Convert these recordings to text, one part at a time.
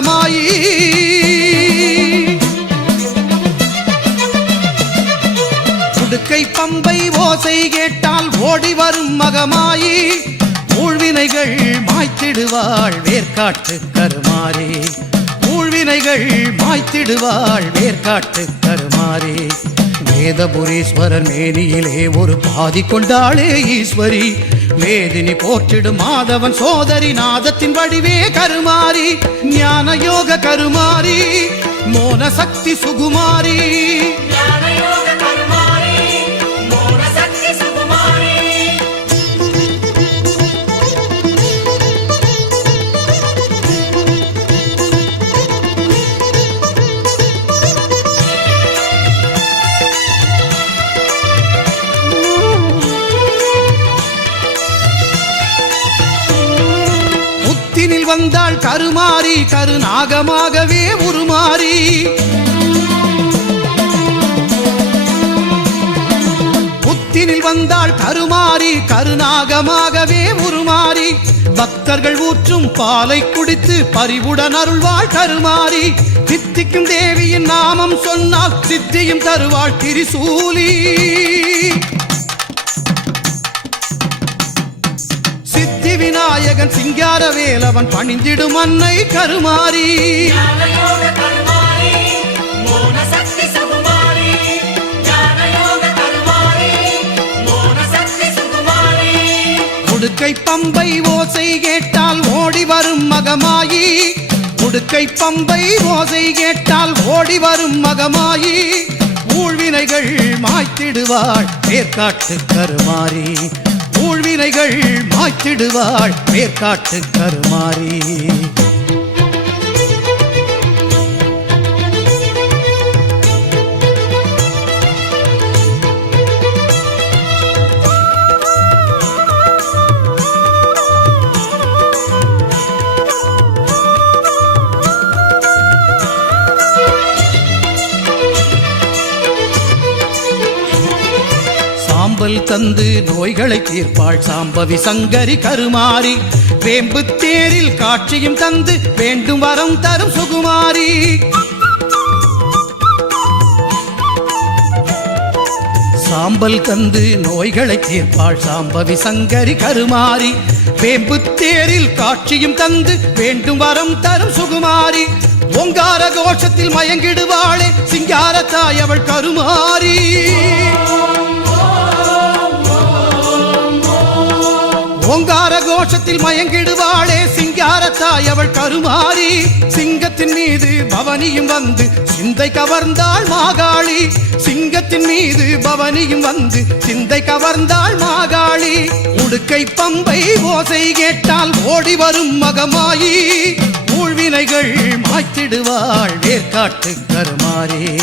வரும் உடுக்கை பம்பை ஓசை கேட்டால் ஓடி வரும் மகமாயி. ஊழ்வினைகள் மாய்த்திடுவாள் வேர்காட்டு கருமாறே. ஊழ்வினைகள் மாய்த்திடுவாள் வேர்காட்டு கருமாறே. வேதபுரீஸ்வரர் மேனியிலே ஒரு பாதி கொண்டாளே ஈஸ்வரி. வேதினி போற்றிடும் மாதவன் சோதரி நாதத்தின் வடிவே கருமாறி ஞான யோக கருமாறி மோன சக்தி சுகுமாரி. முத்தினில் வந்தாள் கருமாறி கருநாகமாகவே உருமாறி. புத்தினில் வந்தாள் கருமாறி கருநாகமாகவே உருமாறி. பக்தர்கள் ஊற்றும் பாலை குடித்து பரிவுடன் அருள்வாள் கருமாறி. சித்திக்கும் தேவியின் நாமம் சொன்னால் சித்தியும் தருவாள் திரிசூலி. சித்தி விநாயகன் சிங்கார வேலவன் பணிந்திடும் அன்னை கருமாரி. உடுக்கை பம்பை ஓசை கேட்டால் ஓடி வரும் மகமாயி. உடுக்கை பம்பை ஓசை கேட்டால் ஓடி வரும் மகமாயி. ஊழ்வினைகள் மாய்த்திடுவாள் வேர்க்காட்டு கருமாறி ஊழ்வினைகள் மாய்த்திடுவாள் மேற்காட்டு கருமாறி. சாம்பல் தந்து நோய்களை தீர்ப்பாள். சாம்பவி சங்கரி கருமாறி வேம்பு தேரில் காட்சியும் தந்து வேண்டும் வரம் தரும் சுகுமாரி. சாம்பல் தந்து நோய்களை தீர்ப்பாள். சாம்பவி சங்கரி கருமாறி வேம்பு தேரில் காட்சியும் தந்து வேண்டும் வரம் தரும் சுகுமாரி. ஒங்கார கோஷத்தில் மயங்கிடுவாளே சிங்கார தாய் அவள் கருமாறி. ஓங்கார கோஷத்தில் மயங்கிடுவாளே சிங்காரத்தாய் அவள் கருமாறி. சிங்கத்தின் மீது பவனியும் வந்து சிந்தை கவர்ந்தாள் மாகாளி. சிங்கத்தின் மீது பவனியும் வந்து சிந்தை கவர்ந்தாள் மாகாளி. உடுக்கை பம்பை ஓசை கேட்டால் ஓடி வரும் மகமாயி. ஊழ்வினைகள் மாய்த்திடுவாள் வேர்க்காட்டு கருமாறி.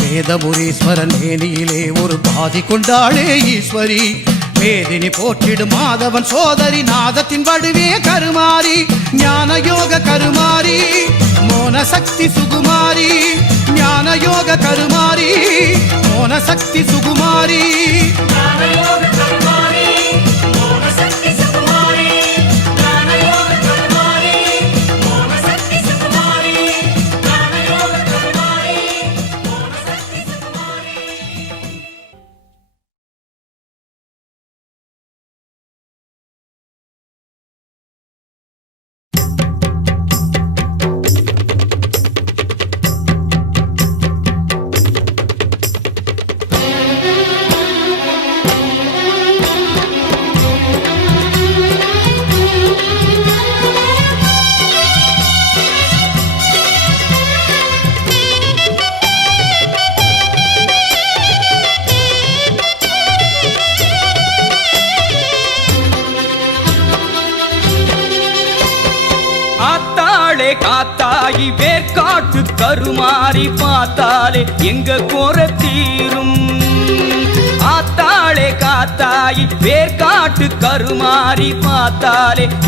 வேதபுரீஸ்வரன் மேனியிலே ஒரு பாதி கொண்டாளே ஈஸ்வரி. வேதினி போற்றிடும் மாதவன் சோதரி நாதத்தின் வடுவே கருமாறி ஞான யோக கருமாறி மோன சக்தி சுகுமாரி ஞான யோக கருமாரி மோன சக்தி சுகுமாரி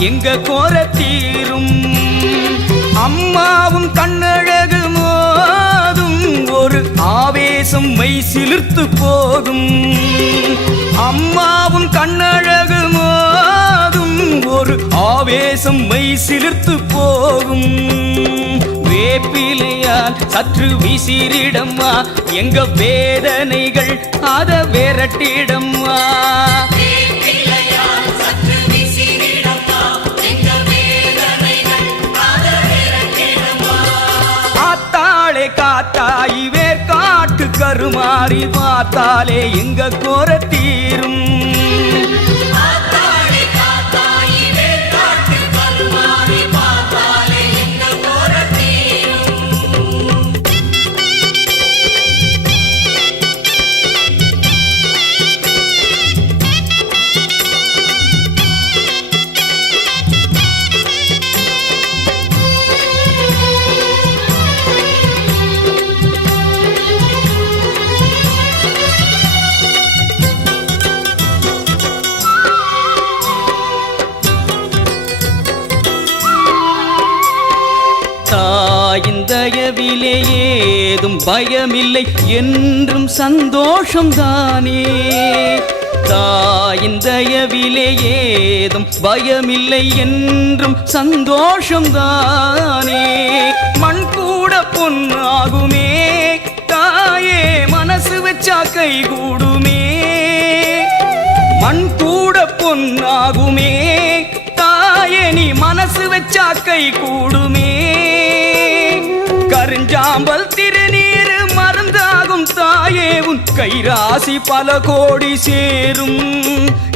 எங்க கோர தீரும்? அம்மாவும் கண்ணழகு மோதும். ஒரு ஆவேசம் மை சிலிர்த்து போகும். அம்மாவும் கண்ணழகு மோதும். ஒரு ஆவேசம் மை சிலிர்த்து போகும். வேப்பிலையால் சற்று விசிறிடம்மா எங்க வேதனைகள் அத விரட்டிடம்மா. காய் வேர் காட்டு கருமாறி பார்த்தாலே எங்க கோர தீரும்? பயமில்லை என்றும் சந்தோஷம்தானே? தாயின் தயவிலே ஏதும் பயமில்லை என்றும் சந்தோஷம்தானே? மண் கூட பொன்னாகுமே தாயே மனசு வச்சா கை கூடுமே. மண் கூட பொன்னாகுமே தாயே நீ மனசு வச்சா கை கூடுமே கைராசி பல கோடி சேரும்.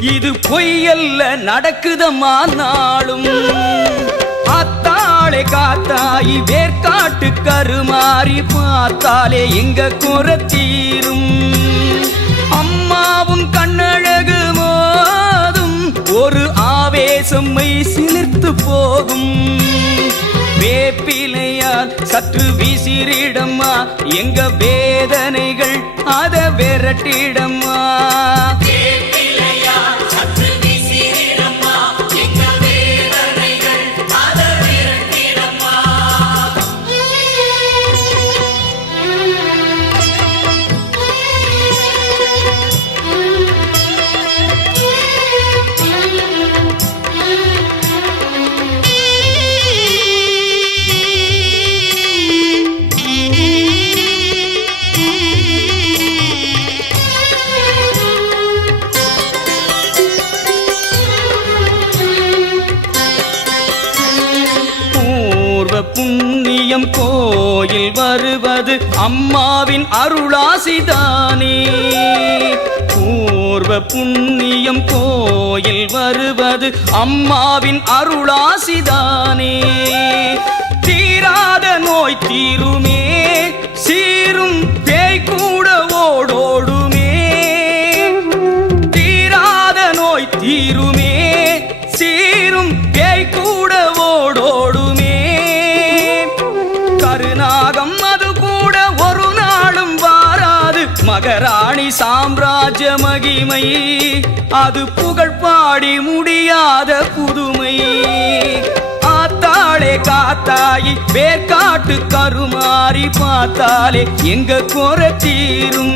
இது பொய்யல்ல நடக்குதம்மா நாளும். ஆத்தாளே காத்தாயி வேர்காட்டு கருமாறி பார்த்தாலே எங்க குறத்தீரும் அம்மாவும் கண்ணழகு மோதும் ஒரு ஆவேசம்மை சிலிர்த்து போகும். வேப்பிலையால் சற்று விசிறிடம்மா எங்க வேதனைகள் அத விரட்டிடம் வருவது அம்மாவின் அருளாசிதானே. பூர்வ புண்ணியம் கோயில் வருவது அம்மாவின் அருளாசிதானே. தீராத நோய் தீருமே சீரும் பேய் கூட ஓடோடுமே. மகராணி சாம்ராஜ்ய மகிமை அது புகழ் பாடி முடியாத புதுமை. ஆத்தாளே காத்தாயி வேர்காட்டு கருமாறி பார்த்தாலே எங்க குற தீரும்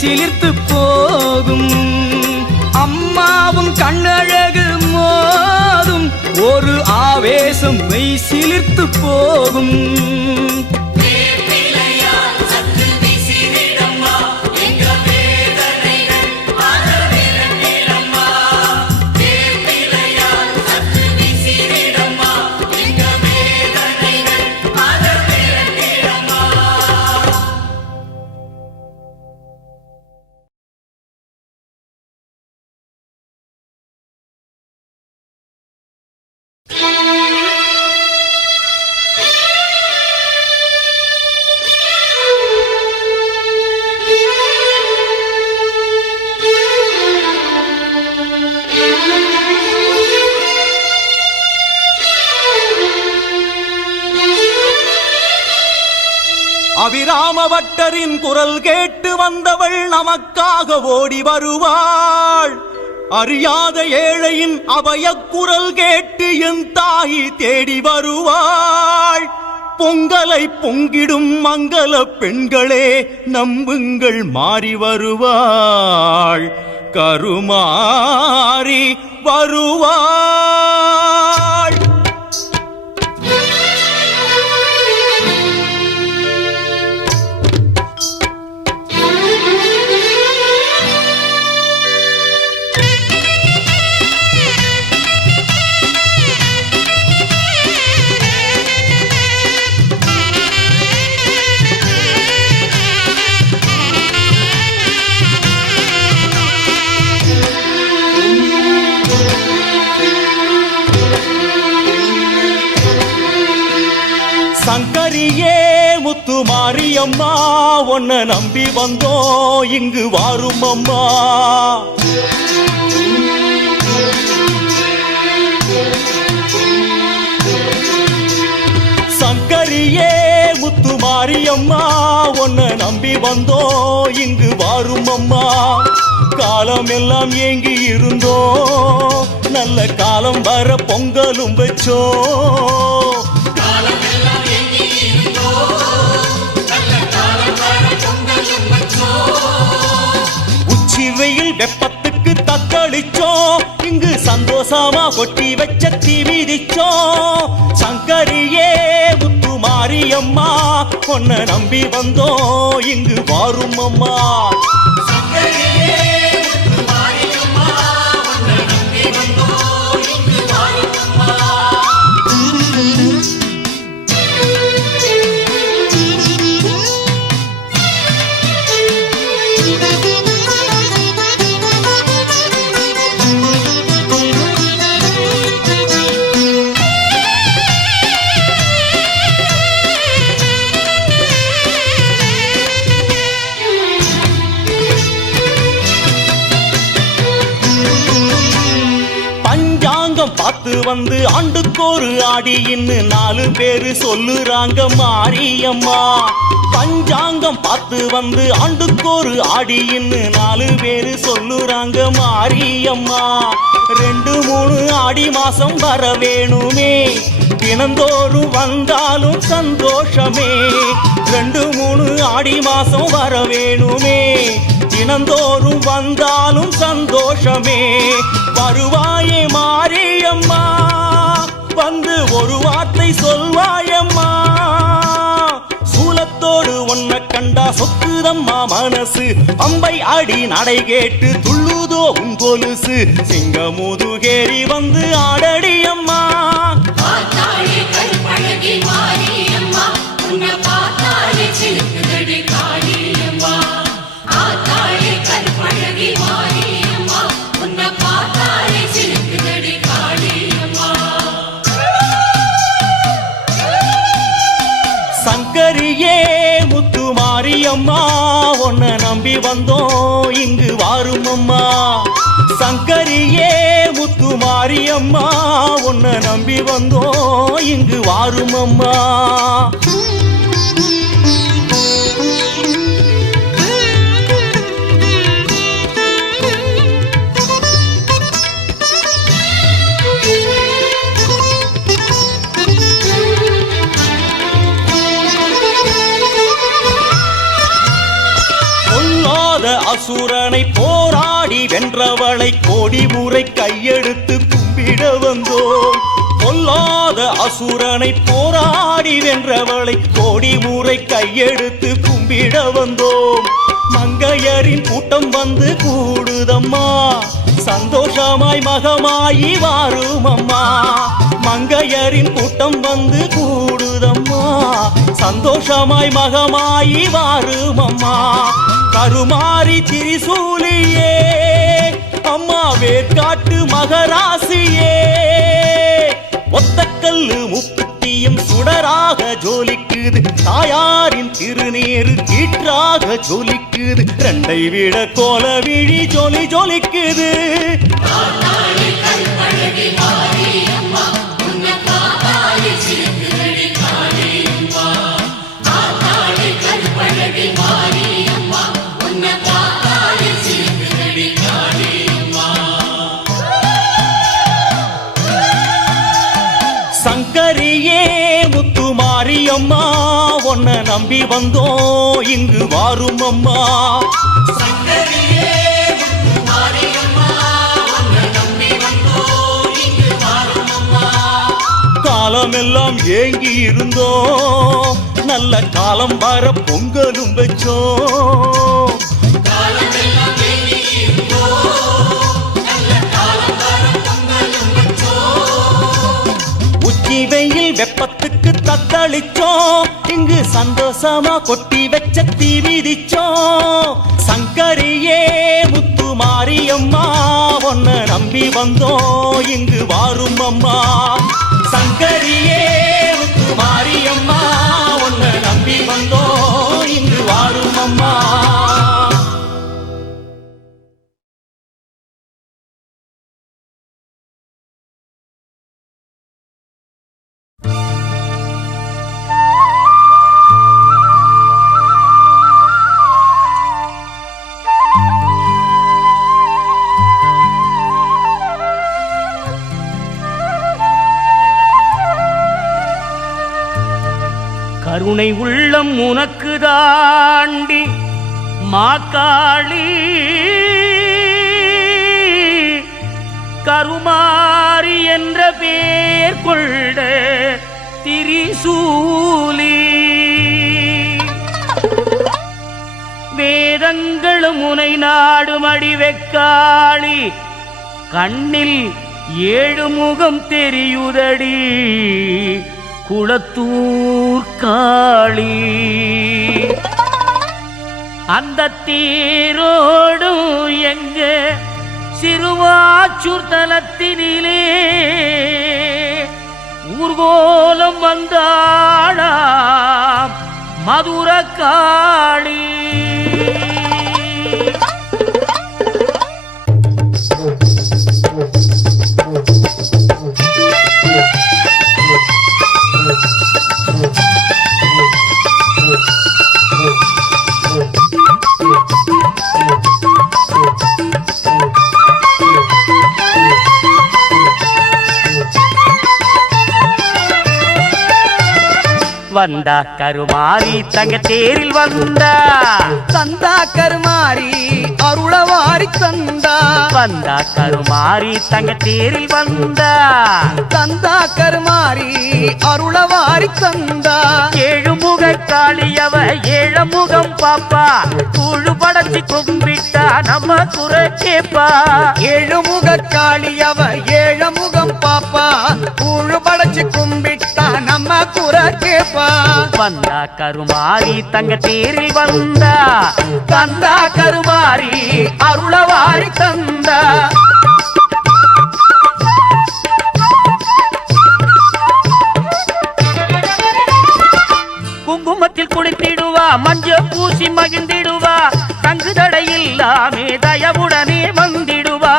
சிலிர்த்து போகும். அம்மாவும் கண்ணழகு மோதும். ஒரு ஆவேசம் மெய் சிலிர்த்து போகும். அபிராமபட்டரின் குரல் கேட்டு வந்தவள் நமக்காக ஓடி வருவாள். அறியாத ஏழையின் அபயக்குரல் கேட்டு என் தாயி தேடி வருவாள். பொங்கலை பொங்கிடும் மங்கள பெண்களே நம்புங்கள் மாறி வருவாள். கருமாறி வருவாள். உன்னை நம்பி வந்தோம். இங்கு வாரும் அம்மா. சங்கரியே முத்து மாரியம்மா உன்னை நம்பி வந்தோம். இங்கு வாரும் அம்மா. காலம் எல்லாம் ஏங்கி இருந்தோம். நல்ல காலம் வர பொங்கலும் வச்சோம். வெப்பத்துக்கு தத்தளிச்சோம் இங்கு சந்தோஷமா கொட்டி வச்ச திவிதிச்சோம் சங்கரியே முத்து மாரியம்மா பொன்ன நம்பி வந்தோம். இங்கு வாரும் அம்மா ஆண்டுக்கோரு நாலு பேரு சொல்லுறாங்க மாரியம்மா பஞ்சாங்கம் பார்த்து வந்து ஆண்டுக்கோரு ஆடின்னு நாலு பேரு சொல்லுறாங்க மாரியம்மா ரெண்டு மூணு ஆடி மாசம் வர வேணுமே தினந்தோறும் வந்தாலும் சந்தோஷமே ரெண்டு மூணு ஆடி மாசம் வர வேணுமே தினந்தோறும் வந்தாலும் சந்தோஷமே வருவாயே மாரியம்மா வந்து ஒரு வார்த்தை சொல்வாயம்மா. சூலத்தோடு உன்னை கண்டா சொக்குதம்மா மனசு. அம்பை அடி நடை கேட்டு துள்ளுதோ உன் கொலுசு. சிங்கமுதுகேறி வந்து ஆடடி அம்மா உன்னை நம்பி வந்தோம். இங்கு வாரும் அம்மா. சங்கரியே முத்து மாரியம்மா உன்னை நம்பி வந்தோம். இங்கு வாரும் அம்மா. அசுரனை போராடி வென்றவளை கோடி முறை கையெடுத்து கும்பிட வந்தோம். பொல்லாத அசுரனை போராடி வென்றவளை கோடி முறை கையெடுத்து கும்பிட வந்தோம். மங்கையரின் கூட்டம் வந்து கூடுதம்மா. சந்தோஷமாய் மகமாயி வாரும் அம்மா மங்கையரின் கூட்டம் வந்து கூடுதம்மா. சந்தோஷமாய் மகமாயி வாரும் அம்மா கருமாறி திரிசூலியே. அம்மா வேற்காட்டு மகராசியே. ஒத்தக்கல்லு முப்பத்தியும் சுடராக ஜோலிக்குது. தாயாரின் திருநீரு கீற்றாக ஜொலிக்குது. ரெண்டை விட கோல விழி ஜொலி ஜொலிக்குது. உன்னை நம்பி வந்தோம் இங்கு வாரும் அம்மா காலமெல்லாம் ஏங்கி இருந்தோம் நல்ல காலம் வர பொங்கலும் வச்சோம் தண்ணி வெப்பத்துக்கு தத்தளிச்சோம். இங்கு சந்தோஷமா கொட்டி வச்ச தீ மிதிச்சோம். சங்கரியே முத்து மாரியம்மா ஒன்ன நம்பி வந்தோம். இங்கு வாரும் அம்மா சங்கரியே முத்து மாரியம்மா ஒன்ன நம்பி வந்தோம். இங்கு வாரும் அம்மா கருணை உள்ளம் உனக்கு தாண்டி மாக்காளி. கருமாறி என்ற பேர் கொள்ள திரிசூலி. வேதங்களும் முனை நாடுமடி வெக்காளி கண்ணில் ஏழு முகம் தெரியுதடி. குளத்தூர் காளி. அந்த தீரோடும் எங்க சிறுவாச்சூர் தலத்தினிலே ஊர்கோலம் வந்தாளாம் மதுர வந்தா கருமாரி தங்க தேரில் வந்தா. தந்தா கருமாரி அருளவாரி தந்தா. வந்தா கருமாரி தங்க தேரில் வந்தா. தந்தா கருமாரி அருளவாரி தந்தா. ஏழு முக காளியவ ஏழு முகம் பாப்பா. கூழு படைச்சு கும்பிட்டா நம்ம குறை கேப்பா ஏழு முக காளியவ ஏழு முகம் பாப்பா. கூழு படைச்சு கும்பிட்டா நம்ம குற கேப்பா வந்தா கருமாரி தங்க தேரில் வந்தா. தந்தா கருமாரி அருளவாரி தந்தா. மஞ்ச பூசி மகிழ்ந்திடுவா. தங்கு தடையில்லாமே தயவுடனே வந்திடுவா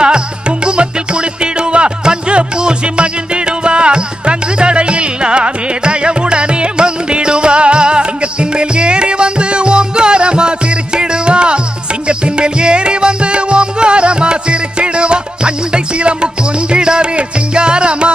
குங்குமத்தில் குளித்திடுவா. மஞ்ச பூசி மகிழ்ந்திடுவா. தங்கு தடையில்லாமே தயவுடனே வந்திடுவா சிங்கத்தின் மேல் ஏறி வந்து ஓங்காரமா சிரிச்சிடுவா. சிங்கத்தின் மேல் ஏறி வந்து ஓங்காரமா சிரிச்சிடுவா. அண்டை சிலம்பு கொஞ்சிடவே சிங்காரமா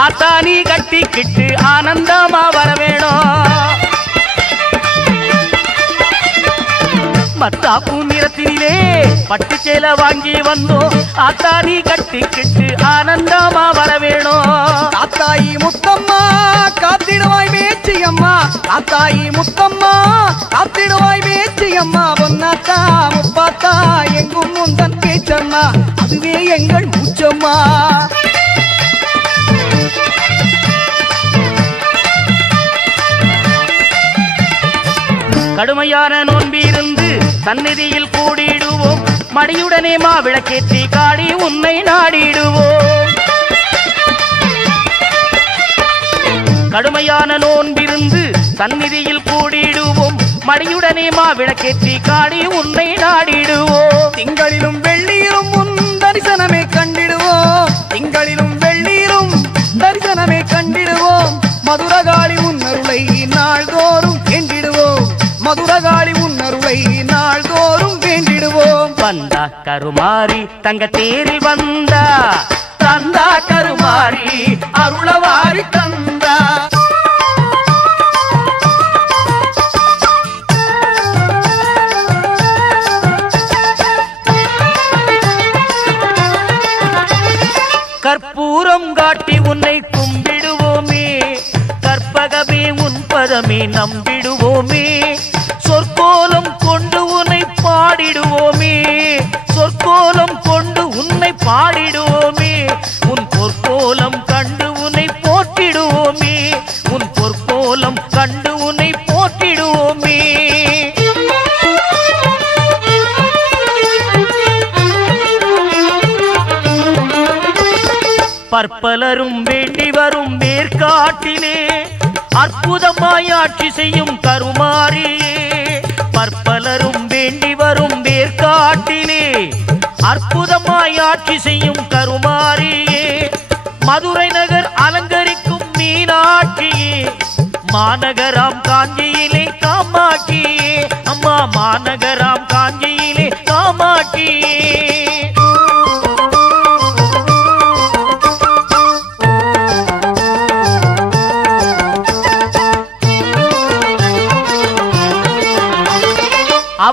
ஆத்தானி கட்டிக்கிட்டு ஆனந்தமா வர வேணும். மத்தாப்பூ நிறத்தினிலே பட்டு சேல வாங்கி வந்தோம். ஆத்தானி கட்டிக்கிட்டு ஆனந்தமா வர வேணும். காத்தாயி முத்தம்மா காத்திடுவாய் பேச்சியம்மா காத்தாயி முத்தம்மா காத்திடுவாய் பேச்சியம்மா ஒன்னாத்தா முப்பாத்தா எங்கும் முந்தன் பேச்சம்மா. அதுவே எங்கள் மூச்சம்மா. கடுமையான நோன்பிருந்து சந்நிதியில் கூடிடுவோம். மடியுடனே மாவிளக்கேற்றி காடி உன்னை நாடிடுவோம். கடுமையான நோன்பிருந்து சந்நிதியில் கூடிடுவோம். மடியுடனே மாவிளக்கேற்றி காடி உன்னை நாடிடுவோம். திங்களிலும் வெள்ளியிலும் வந்தா கருமாறி தங்க தேரில் வந்தா. தந்தா கருமாறி அருளவாரி தந்தா. கற்பூரம் காட்டி உன்னை கும்பிடுவோமே. கற்பகமே உன் பதமே நம்பிடுவோமே. பாடிடுவோமே. உன் பொற்கோலம் கண்டு உன்னை போற்றிடுவோமே. உன் பொற்கோலம் கண்டு உன்னை போற்றிடுவோமே. பற்பலரும் வேண்டி வரும் மேற்காட்டிலே அற்புதமாய் ஆட்சி செய்யும் கருமாரியே பற்பலரும் வேண்டி வரும் மேற்காட்டிலே அற்புதமாய் ஆட்சி செய்யும் கருமாரியே. மதுரை நகர் அலங்கரிக்கும் மீனாட்சியே. மாநகராம் காஞ்சியிலே காமாட்சியே. அம்மா மாநகராம் காஞ்சி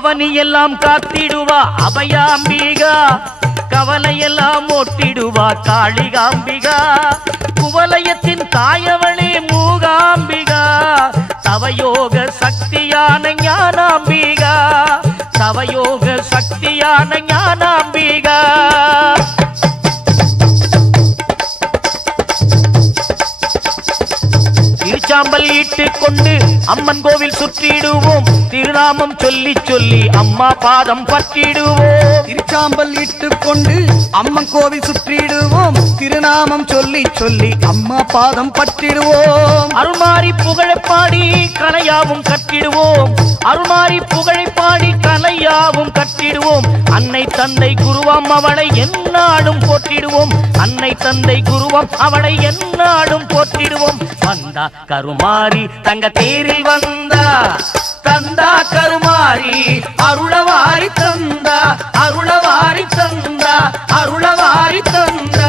அவனியெல்லாம் காத்திடுவா அபயாம்பிகா. கவலையெல்லாம் ஓட்டிடுவா காளிகாம்பிகா குவலயத்தின் தாயவளே மூகாம்பிகா. தவயோக சக்தியான ஞானாம்பிகா. தவயோக சக்தியான ஞானாம்பிகா. திருச்சாம்பல் ஈட்டு கொண்டு அம்மன் கோவில் சுற்றிடுவோம். திருநாமம் சொல்லி சொல்லி அம்மா பாதம் பற்றிடுவோம். திருச்சாம்பல் இட்டுக்கொண்டு அம்மன் கோவில் சுற்றிடுவோம். திருநாமம் சொல்லி சொல்லி அம்மா பாதம் பற்றிடுவோம். அருள்மாரி புகழை பாடி கலையாவும் கட்டிடுவோம் அருள்மாரி புகழை பாடி கலையாவும் கட்டிடுவோம் அன்னை தந்தை குருவாம் அவளை எந்நாடும் போற்றிடுவோம். அன்னை தந்தை குருவாம் அவளை எந்நாடும் போற்றிடுவோம். வந்தா கருமாரி தங்க தேரில் வந்தா தந்தா கருமாரி அருளவாரி தந்தா அருளவாரி தந்தா அருளவாரி தந்தா.